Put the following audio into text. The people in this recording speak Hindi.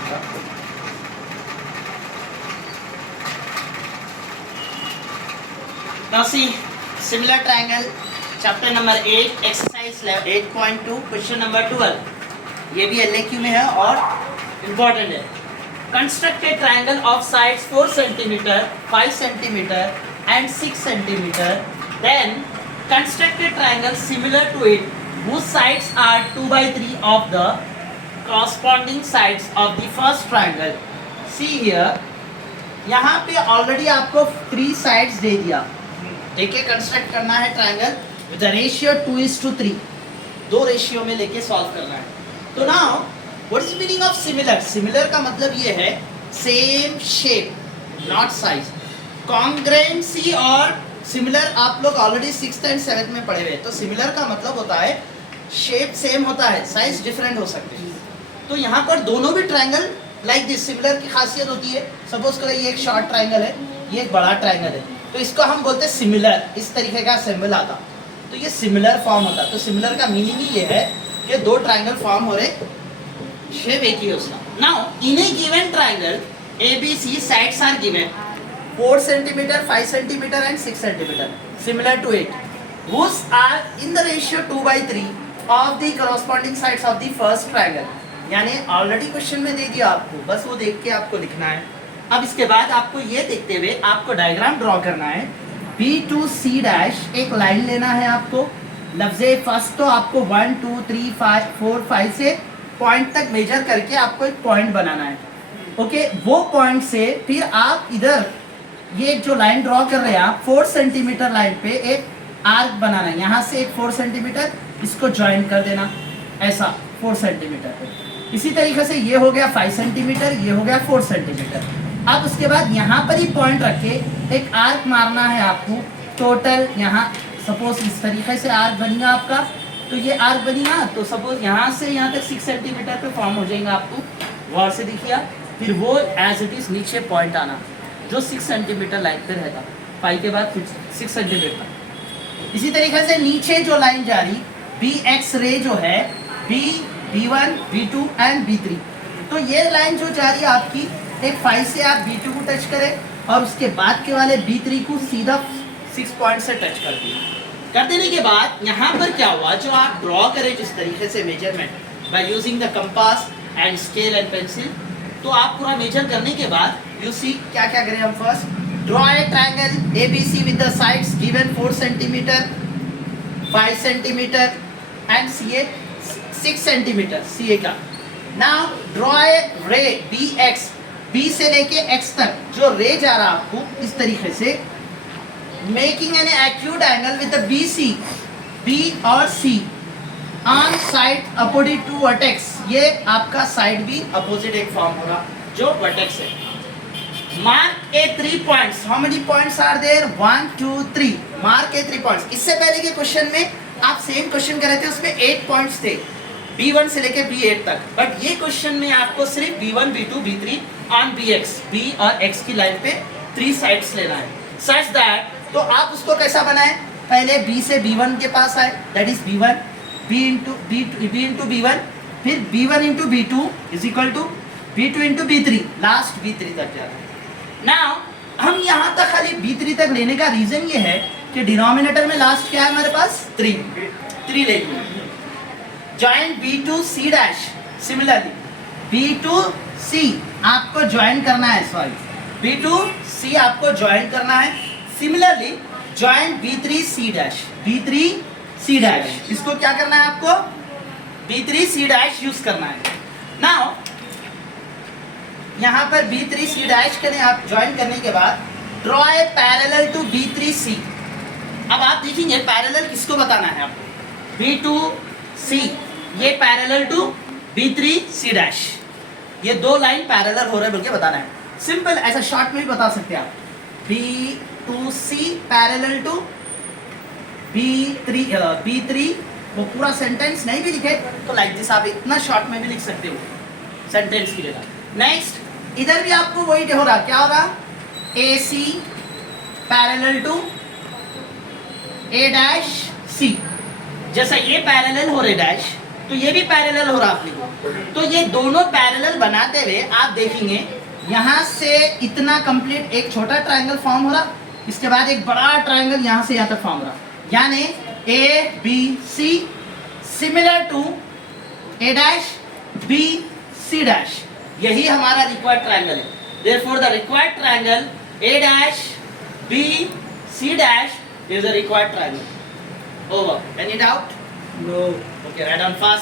दूंगा। Now see similar triangle chapter number 8 exercise 8.2 question number 12, ये भी LAQ में है और important है। Construct a triangle of sides 4 cm, 5 cm and 6 cm. Then construct a triangle similar to it whose sides are 2/3 of the corresponding sides of the first triangle. See here, यहाँ पे ऑलरेडी आपको 3 साइड्स दे दिया, ठीक है। कंस्ट्रक्ट करना है ट्रायंगल विद रेशियो 2:3, 2 रेशियो में लेके सॉल्व करना है। तो now what is meaning of similar? Similar का मतलब ये है same shape, not size. Congruency और सिमिलर आप लोग ऑलरेडी 6th एंड 7th में पढ़े हुए हैं। तो सिमिलर का मतलब होता है शेप सेम होता है, साइज डिफरेंट हो सकते हैं। तो यहाँ पर दोनों भी ट्रायंगल लाइक दिस सिमिलर की खासियत होती है। सपोज करो ये एक शॉर्ट ट्रायंगल है, ये एक बड़ा ट्रायंगल है, तो इसको हम बोलते हैं सिमिलर। इस तरीके का सिंबल आता तो ये सिमिलर फॉर्म होता। तो सिमिलर का मीनिंग ही ये है कि 2 ट्रायंगल फॉर्म हो रहे, शेप एक ही है उसका। Now in A given triangle ABC sides are given 4 cm, 5 cm and 6 cm similar to it whose are in the ratio 2/3 of the corresponding sides of the first triangle। यानी ऑलरेडी क्वेश्चन में दे दिया आपको, बस वो देख के आपको लिखना है। अब इसके बाद आपको ये देखते हुए आपको डायग्राम ड्रॉ करना है। B2C डैश एक लाइन लेना है आपको। लफ्ज़े फर्स्ट तो आपको 1 2 3 4 5 से पॉइंट तक मेजर करके आपको एक पॉइंट बनाना है। ओके, वो पॉइंट से फिर आप इधर ये जो लाइन ड्रॉ कर रहे हैं आप 4 सेंटीमीटर लाइन पे एक आर्क बनाना है। यहाँ से एक 4 सेंटीमीटर इसको ज्वाइन कर देना, ऐसा 4 सेंटीमीटर पे। इसी तरीके से ये हो गया 5 सेंटीमीटर, ये हो गया 4 सेंटीमीटर। अब उसके बाद यहाँ पर ही पॉइंट रख के एक आर्क मारना है आपको। टोटल यहाँ सपोज इस तरीके से आर्क बनेगा आपका, तो ये आर्क बनेगा तो सपोज यहाँ से यहाँ तक 6 सेंटीमीटर पे फॉर्म हो जाएगा आपको, गौर से देखिए। फिर वो एज इट इज नीचे पॉइंट आना जो 6 सेंटीमीटर लाइन पे रहता, 5 के बाद 6 सेंटीमीटर। इसी तरीके से नीचे जो लाइन जा रही BX रे जो है B1 B2 एंड B3, तो ये लाइन जो जा रही है आपकी एक 5 से आप B2 को टच करें और उसके बाद के वाले B3 को सीधा 6 पॉइंट से टच कर दिए। कर देने के बाद यहाँ पर क्या हुआ, जो आप ड्रॉ करें जिस तरीके से measurement by using the compass and scale and pencil, तो आप पूरा मेजर करने के बाद यू सी क्या क्या करें हम। First draw a triangle ABC with the sides given 4 centimetre, 5 centimetre and CA 6 centimetre CA का। नाउ ड्रॉ ए रे BX, B से लेके X तक जो रे जा रहा आपको इस तरीके से, making an acute angle with the BC, B और C on side opposite to vertex. ये आपका साइड भी अपोजिट एक फॉर्म होगा जो वर्टेक्स है। Mark a 3 points. How many points are there? 1 2 3। Mark a 3 points. इससे पहले के क्वेश्चन में आप सेम क्वेश्चन कर रहे थे, उसमें 8 पॉइंट्स थे B1 से लेके B8 तक, बट ये क्वेश्चन में आपको सिर्फ B1 B2 B3 on BX, B और X की लाइन पे 3 साइड्स लेना है। सच दैट, तो आप उसको कैसा बनाएं, पहले B से B1 के पास आए, that is B1, B into B1, फिर B1 into B2 is equal to B2 into B3, last B3 तक जा रहा है। नाउ हम यहाँ तक खाली B3 तक लेने का रीजन ये है कि डिनोमिनेटर में लास्ट क्या है हमारे पास 3 लेंगे। Join B2C dash, similarly B2C आपको ज्वाइन करना है, B2C आपको ज्वाइन करना है। Similarly join B3C dash, B3C dash, इसको क्या करना है आपको B3C डैश यूज करना है। नाउ यहाँ पर B3C डैश करें आप, ज्वाइन करने के बाद draw a parallel to B3C। अब आप देखेंगे पैरेलल किसको बताना है आपको, B2C, ये पैरेलल टू B3C डैश, ये 2 लाइन पैरेलल हो रहे हैं बोल के बताना है। सिंपल, ऐसा शॉर्ट में भी बता सकते हैं आप। B2C पैरेलल टू B3, वो पूरा सेंटेंस नहीं भी लिखे तो लाइक दिस आप इतना शॉर्ट में भी लिख सकते हो सेंटेंस की जगह। नेक्स्ट इधर भी आपको वही हो रहा, क्या हो रहा, AC parallel to A dash C। जैसा ये पैरेलल हो रहे डैश, तो ये भी पैरेलल हो रहा अपने को। तो ये दोनों पैरेलल बनाते हुए आप देखेंगे यहाँ से इतना कंप्लीट एक छोटा ट्रायंगल फॉर्म हो रहा, इसके बाद एक बड़ा ट्रायंगल यहाँ से यहाँ तक फॉर्म हो रहा, यानी A B C similar to A dash B C dash, यही हमारा रिक्वायर्ड ट्रायंगल है। Therefore, the required triangle A dash B C dash is a required triangle. Over. Any doubt? No. Okay, write down fast.